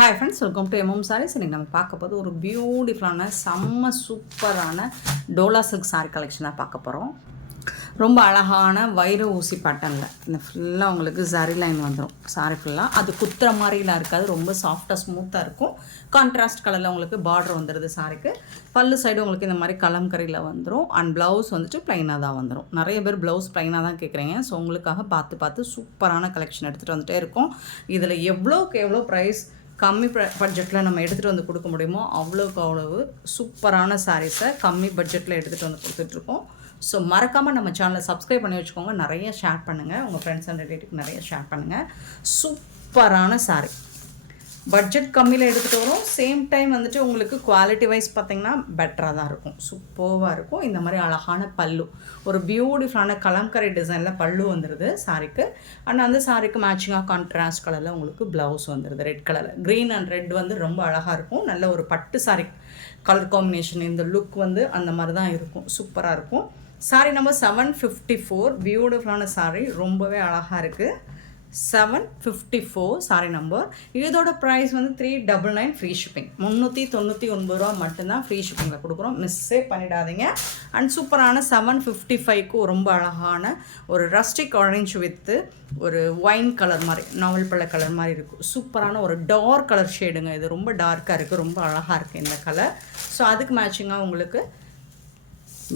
Hi friends, welcome to MM sarees. இன்றைக்கி நம்ம பார்க்க போது ஒரு பியூட்டிஃபுல்லான செம்ம சூப்பரான டோலா சில்க் சாரீ கலெக்ஷனாக பார்க்க போகிறோம். ரொம்ப அழகான வைர ஊசி பேட்டர்னில் இந்த ஃபுல்லாக உங்களுக்கு ஜரி லைன் வந்துடும். சாரீ ஃபுல்லாக அது குத்துற மாதிரிலாம் இருக்காது, ரொம்ப சாஃப்டாக ஸ்மூத்தாக இருக்கும். கான்ட்ராஸ்ட் கலரில் உங்களுக்கு பார்டர் வந்துடுது சாரிக்கு. பல்லு சைடு உங்களுக்கு இந்த மாதிரி கலம்கரியில் வந்துடும். அண்ட் ப்ளவுஸ் வந்துட்டு ப்ளைனாக தான் வந்துடும். நிறைய பேர் ப்ளவுஸ் ப்ளைனாக தான் கேட்குறீங்க. ஸோ உங்களுக்காக பார்த்து சூப்பரான கலெக்ஷன் எடுத்துகிட்டு வந்துகிட்டே இருக்கும். இதில் எவ்வளோக்கு எவ்வளோ ப்ரைஸ் கம்மி பட்ஜெட்டில் நம்ம எடுத்துகிட்டு வந்து கொடுக்க முடியுமோ அவ்வளோக்கு அவ்வளவு சூப்பரான சாரீஸை கம்மி பட்ஜெட்டில் எடுத்துகிட்டு வந்து கொடுத்துட்ருக்கோம். ஸோ மறக்காமல் நம்ம சேனலை சப்ஸ்கிரைப் பண்ணி வச்சுக்கோங்க. நிறைய ஷேர் பண்ணுங்கள், உங்கள் ஃப்ரெண்ட்ஸ் அண்ட் ரிலேட்டிவ் நிறைய ஷேர் பண்ணுங்கள். சூப்பரான சாரீ பட்ஜெட் கம்மியில் எடுத்துகிட்டு வரும். சேம் டைம் வந்துட்டு உங்களுக்கு குவாலிட்டி வைஸ் பார்த்திங்கன்னா பெட்டராக தான் இருக்கும், சூப்பராக இருக்கும். இந்த மாதிரி அழகான பல்லு, ஒரு பியூட்டிஃபுல்லான கலம்கரி டிசைனில் பல்லு வந்துடுது சாரிக்கு. அண்ட் அந்த சாரிக்கு மேட்சிங்காக கான்ட்ராஸ்ட் கலரில் உங்களுக்கு ப்ளவுஸ் வந்துடுது. ரெட் கலரில் க்ரீன் அண்ட் ரெட் வந்து ரொம்ப அழகாக இருக்கும். நல்ல ஒரு பட்டு சாரி கலர் காம்பினேஷன். இந்த லுக் வந்து அந்த மாதிரி தான் இருக்கும், சூப்பராக இருக்கும். சாரி நம்பர் 754, பியூட்டிஃபுல்லான சாரி, ரொம்பவே அழகாக இருக்குது. 754 சாரி நம்பர். இதோட ப்ரைஸ் வந்து 399 ஃப்ரீ ஷிப்பிங். 399 ரூபா மட்டும்தான் ஃப்ரீ ஷிப்பிங்கில் கொடுக்குறோம், மிஸ்ஸே பண்ணிடாதீங்க. அண்ட் சூப்பரான 755க்கு ரொம்ப அழகான ஒரு ரஸ்டிக் ஆரஞ்ச் வித்து ஒரு ஒயின் கலர் மாதிரி, நாவல் பழ கலர் மாதிரி இருக்கும். சூப்பரான ஒரு டார்க் கலர் ஷேடுங்க. இது ரொம்ப டார்க்காக இருக்குது, ரொம்ப அழகாக இருக்குது இந்த கலர். ஸோ அதுக்கு மேட்சிங்காக உங்களுக்கு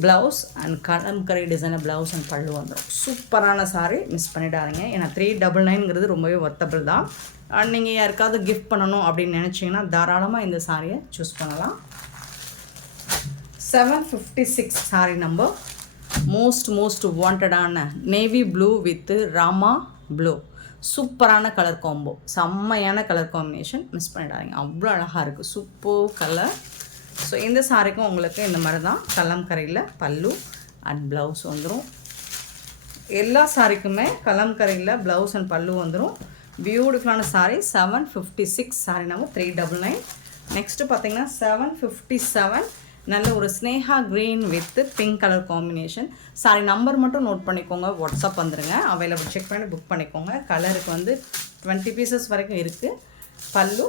ப்ளவுஸ் அண்ட் கலம்கரி டிசைனில் ப்ளவுஸ் அண்ட் பல்லு வந்துடும். சூப்பரான சாரீ, மிஸ் பண்ணிடாதீங்க. ஏன்னா 399ங்கிறது ரொம்பவே ஒர்த்தபிள் தான். அண்ட் நீங்கள் யாருக்காவது கிஃப்ட் பண்ணணும் அப்படின்னு நினச்சிங்கன்னா தாராளமாக இந்த சாரியை சூஸ் பண்ணலாம். 756 சாரீ நம்பர். மோஸ்ட் வாண்டடான navy blue with Rama blue. சூப்பரான கலர் காம்போ, செம்மையான கலர் காம்பினேஷன், மிஸ் பண்ணிடாதீங்க. அவ்வளோ அழகாக இருக்குது, சூப்பர் கலர். ஸோ இந்த சாரிக்கும் உங்களுக்கு இந்த மாதிரி தான் கலம்கரியில் பல்லு அண்ட் ப்ளவுஸ் வந்துடும். எல்லா சாரிக்குமே கலம்கரியில் ப்ளவுஸ் அண்ட் பல்லு வந்துடும். பியூட்டிஃபுல்லான சாரி 756 சாரி நம்பர் 399. நெக்ஸ்ட்டு பார்த்தீங்கன்னா 757, நல்ல ஒரு Sneha green with pink colour combination. Sorry number மட்டும் நோட் பண்ணிக்கோங்க, வாட்ஸ்அப் வந்துடுங்க. அவைலபிள் செக் பண்ணி புக் பண்ணிக்கோங்க. கலருக்கு வந்து 20 பீசஸ் வரைக்கும் இருக்குது. பல்லு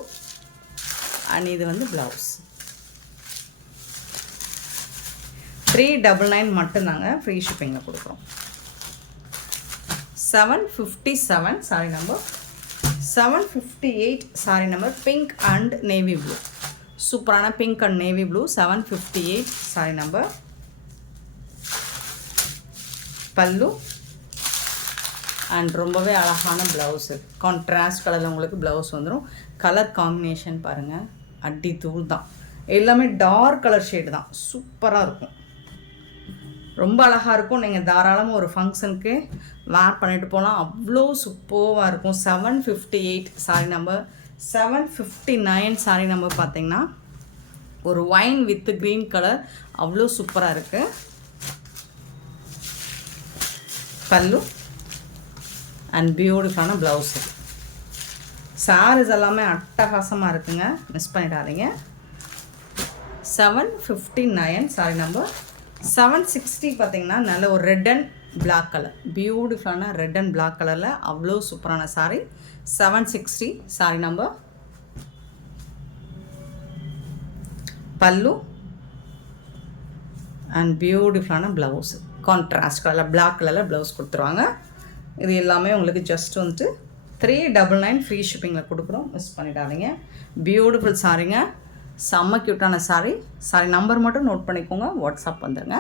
அண்ட் இது வந்து ப்ளவுஸ். 399 மட்டும்தாங்க ஃப்ரீ ஷிப்பிங்கில் கொடுக்குறோம். 757 sari number. 758 sari number pink and navy blue. சூப்பரான pink and navy blue. 758 sari number. பல்லு அண்ட் ரொம்பவே அழகான ப்ளவுஸு, கான்ட்ராஸ்ட் கலரில் உங்களுக்கு ப்ளவுஸ் வந்துடும். கலர் காம்பினேஷன் பாருங்கள், அடி தூள் தான். எல்லாமே டார்க் கலர் ஷேடு தான், சூப்பராக இருக்கும், ரொம்ப அழகாக இருக்கும். நீங்கள் தாராளமாக ஒரு ஃபங்க்ஷனுக்கு வேர் பண்ணிட்டு போகலாம், அவ்வளோ சூப்பராக இருக்கும். 758 சாரி நம்பர். 759 சாரி நம்பர் பார்த்தீங்கன்னா ஒரு ஒயின் வித் க்ரீன் கலர், அவ்வளோ சூப்பராக இருக்குது. பல்லு அண்ட் பியூட்டிஃபுல்லான ப்ளவுஸு. சாரீஸ் எல்லாமே அட்டகாசமாக இருக்குங்க, மிஸ் பண்ணிடாதீங்க. 759 சாரி நம்பர். 760 பார்த்தீங்கன்னா நல்ல ஒரு ரெட் அண்ட் பிளாக் கலர், பியூட்டிஃபுல்லான ரெட் அண்ட் பிளாக் கலரில் அவ்வளோ சூப்பரான சாரீ. 760 sorry number. பல்லு அண்ட் பியூட்டிஃபுல்லான ப்ளவுஸு, கான்ட்ராஸ்ட் கலரில் பிளாக் கலரில் ப்ளவுஸ் கொடுத்துருவாங்க. இது எல்லாமே உங்களுக்கு ஜஸ்ட் வந்துட்டு 399 ஃப்ரீ ஷிப்பிங்கில் கொடுக்குறோம், மிஸ் பண்ணிடாதீங்க. பியூட்டிஃபுல் சாரீங்க, செம்ம க்யூட்டான சாரீ. சாரி நம்பர் மட்டும் நோட் பண்ணிக்கோங்க, வாட்ஸ்அப் வந்துடுங்க.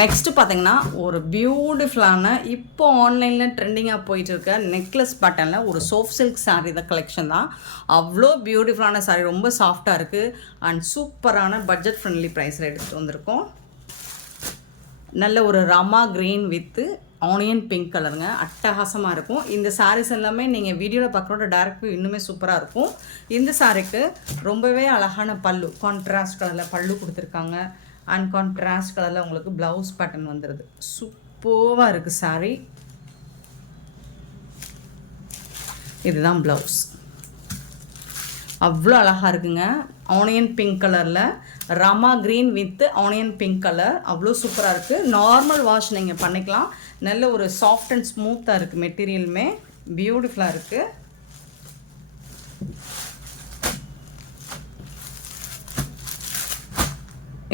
நெக்ஸ்ட்டு பார்த்தீங்கன்னா ஒரு பியூட்டிஃபுல்லான இப்போ ஆன்லைனில் ட்ரெண்டிங்காக போயிட்டு இருக்க நெக்லஸ் பட்டனில் ஒரு சாஃப்ட் சில்க் சாரீ தான் கலெக்ஷன் தான். அவ்வளோ பியூட்டிஃபுல்லான சாரீ, ரொம்ப சாஃப்டாக இருக்குது அண்ட் சூப்பரான பட்ஜெட் ஃப்ரெண்ட்லி ப்ரைஸில் எடுத்துகிட்டு வந்திருக்கோம். நல்ல ஒரு Rama green with onion pink கலருங்க, அட்டகாசமாக இருக்கும். இந்த சாரீஸ் எல்லாமே நீங்கள் வீடியோவில் பார்க்குறோட டேரக்ட் இன்னுமே சூப்பராக இருக்கும். இந்த சாரீக்கு ரொம்பவே அழகான பல்லு, கான்ட்ராஸ்ட் கலரில் பல்லு கொடுத்துருக்காங்க. அண்ட் கான்ட்ராஸ்ட் கலரில் உங்களுக்கு ப்ளவுஸ் பேட்டர்ன் வந்துடுது. சூப்பராக இருக்குது சாரீ. இதுதான் ப்ளவுஸ், அவ்வளோ அழகாக இருக்குங்க. ஆனியன் பிங்க் கலரில் Rama green with onion pink colour, அவ்வளோ சூப்பராக இருக்குது. நார்மல் வாஷ் நீங்கள் பண்ணிக்கலாம். நல்ல ஒரு சாஃப்ட் அண்ட் ஸ்மூத்தாக இருக்குது, மெட்டீரியலுமே பியூட்டிஃபுல்லாக இருக்குது.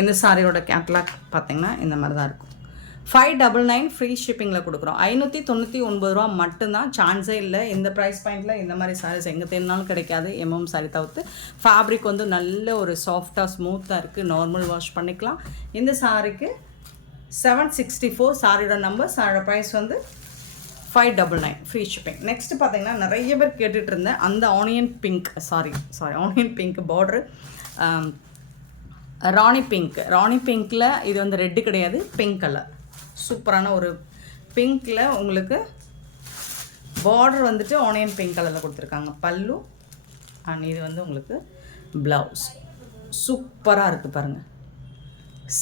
இந்த சாரியோட கேட்லாக் பார்த்தீங்கன்னா இந்த மாதிரி தான் இருக்கும். 599 ஃப்ரீ ஷிப்பிங்கில் கொடுக்குறோம். 599 ரூபா மட்டும்தான். சான்ஸே இல்லை. இந்த ப்ரைஸ் பாயிண்டில் இந்த மாதிரி சாரீஸ் எங்கே தேடினாலும் கிடைக்காது. எம்எம் சாரி தவிர்த்து. ஃபேப்ரிக் வந்து நல்ல ஒரு சாஃப்டாக ஸ்மூத்தாக இருக்குது. நார்மல் வாஷ் பண்ணிக்கலாம். இந்த சாரிக்கு 764 சாரியோட நம்பர். சாரியோட ப்ரைஸ் வந்து 599 ஃப்ரீ ஷிப்பிங். நெக்ஸ்ட்டு பார்த்தீங்கன்னா நிறைய பேர் கேட்டுட்டு இருந்தேன் அந்த ஆனியன் பிங்க் ஆனியன் பிங்க் பார்ட்ரு ராணி பிங்க்கில் இது வந்து ரெட்டு கிடையாது, பிங்க் கலர். சூப்பரான ஒரு பிங்க்கில் உங்களுக்கு பார்டர் வந்துட்டு ஆனியன் பிங்க் கலரில் கொடுத்துருக்காங்க. பல்லு அண்ட் இது வந்து உங்களுக்கு ப்ளவுஸ். சூப்பராக இருக்குது பாருங்கள்.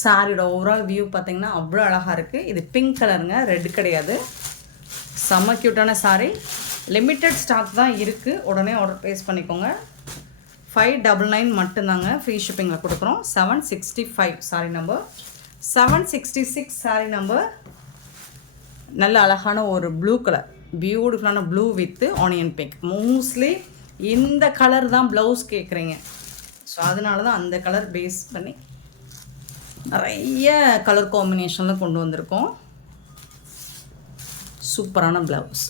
சாரியோட ஓவரால் வியூ பார்த்திங்கன்னா அவ்வளோ அழகாக இருக்குது. இது பிங்க் கலருங்க, ரெட் கிடையாது. செம்ம க்யூட்டான சாரி. லிமிட்டட் ஸ்டாக் தான் இருக்குது. உடனே ஆர்டர் ப்ளேஸ் பண்ணிக்கோங்க. 599 மட்டும்தாங்க ஃப்ரீ ஷிப்பிங்கில் கொடுக்குறோம். 765 சாரி நம்பர். 766 sorry number. நல்ல அழகான ஒரு ப்ளூ கலர், பியூட்டிஃபுல்லான blue with onion pink. Mostly இந்த கலர் தான் ப்ளவுஸ் கேட்குறீங்க. ஸோ அதனால தான் அந்த கலர் பேஸ் பண்ணி நிறைய கலர் காம்பினேஷனில் கொண்டு வந்திருக்கோம். சூப்பரான ப்ளவுஸ்,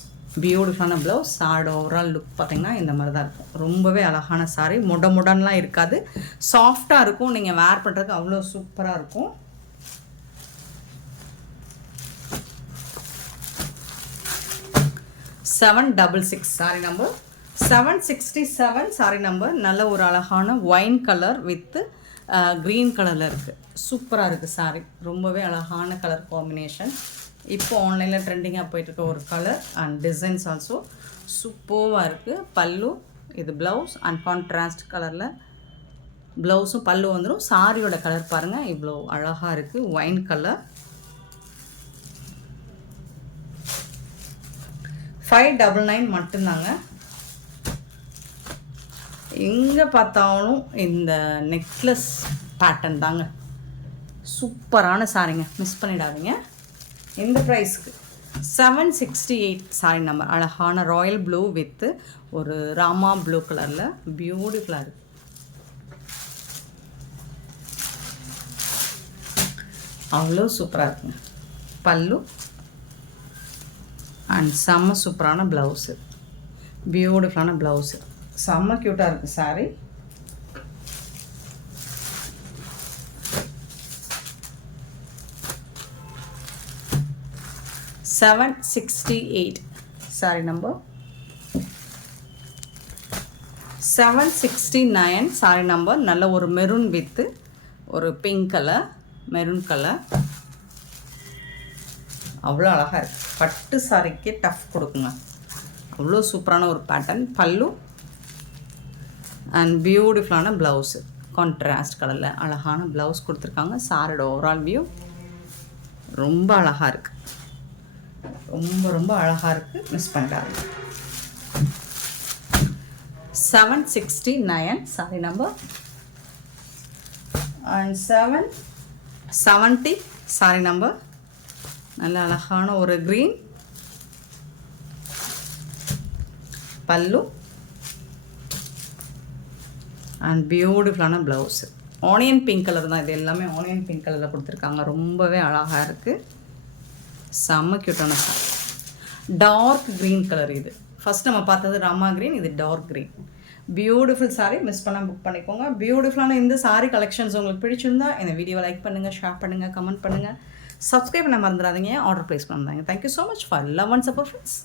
பியூட்டிஃபுல்லான ப்ளவுஸ். சாரியோட ஓவரால் லுக் பார்த்திங்கன்னா இந்த மாதிரி தான் இருக்கும். ரொம்பவே அழகான சாரி. முடன்லாம் இருக்காது, சாஃப்டாக இருக்கும். நீங்கள் வேர் பண்ணுறதுக்கு அவ்வளோ சூப்பராக இருக்கும். Sorry number. 767 sorry number. நல்ல ஒரு அழகான ஒயின் கலர் வித்து க்ரீன் கலரில் இருக்குது. சூப்பராக இருக்குது சாரி. ரொம்பவே அழகான கலர் காம்பினேஷன். இப்போ ஆன்லைனில் ட்ரெண்டிங்காக போயிட்டுருக்க ஒரு கலர் அண்ட் டிசைன்ஸ் ஆல்சோ சூப்பராக இருக்குது. பல்லு இது ப்ளவுஸ் அண்ட் கான்ட்ராஸ்ட் கலரில் ப்ளவுஸும் பல்லு வந்துடும். சாரியோட கலர் பாருங்கள் இவ்வளோ அழகாக இருக்குது. Wine colour. 599 மட்டும்தாங்க. எங்கே பார்த்தாலும் இந்த நெக்லஸ் பேட்டர்ன் தாங்க. சூப்பரான சாரிங்க, மிஸ் பண்ணிடாதீங்க. இந்த ப்ரைஸ்க்கு 768 சாரி நம்பர். அழகான ராயல் ப்ளூ வித்து ஒரு ராமா ப்ளூ கலரில் பியூட்டிஃபுல்லாக இருக்குது. அவ்வளோ சூப்பராக இருக்குங்க. பல்லு அண்ட் செம்ம சூப்பரான ப்ளவுஸு, பியூட்டிஃபுல்லான ப்ளவுஸு. செம்ம க்யூட்டாக இருக்குது sorry. $768 sorry number. 769 sari number. நல்ல ஒரு மெரூன் வித்து ஒரு பிங்க் கலர், மெரூன் கலர். அவ்வளோ அழகாக இருக்குது. பட்டு சாரிக்கே டஃப் கொடுக்குங்க. அவ்வளோ சூப்பரான ஒரு பேட்டர்ன். பல்லு அண்ட் பியூட்டிஃபுல்லான ப்ளவுஸு கான்ட்ராஸ்ட் கலரில் அழகான ப்ளவுஸ் கொடுத்துருக்காங்க. சாரியோட ஓவரால் வியூ ரொம்ப அழகாக இருக்குது. ரொம்ப அழகாக இருக்குது. மிஸ் பண்ணிடாது. 769 sari number. And 770 sari number. நல்ல அழகான ஒரு க்ரீன் பல்லு அண்ட் பியூட்டிஃபுல்லான ப்ளவுஸு. ஆனியன் பிங்க் கலர் தான். இது எல்லாமே ஆனியன் பிங்க் கலரில் கொடுத்துருக்காங்க. ரொம்பவே அழகாக இருக்குது. செம்ம க்யூட்டான சாரி. Dark green colour. இது ஃபஸ்ட் நம்ம பார்த்தது ராமா க்ரீன், இது dark green. Beautiful saree. Miss பண்ணால் புக் பண்ணிக்கோங்க. பியூட்டிஃபுல்லான இந்த சாரி கலெக்ஷன்ஸ் உங்களுக்கு பிடிச்சிருந்தா இந்த வீடியோவை லைக் பண்ணுங்கள், ஷேர் பண்ணுங்கள், கமெண்ட் பண்ணுங்கள், சப்ஸ்கிரைப் பண்ண மறந்துடாதீங்க, ஆர்டர் ப்ளேஸ் பண்ணுறாங்க. Thank you so much for love and support friends.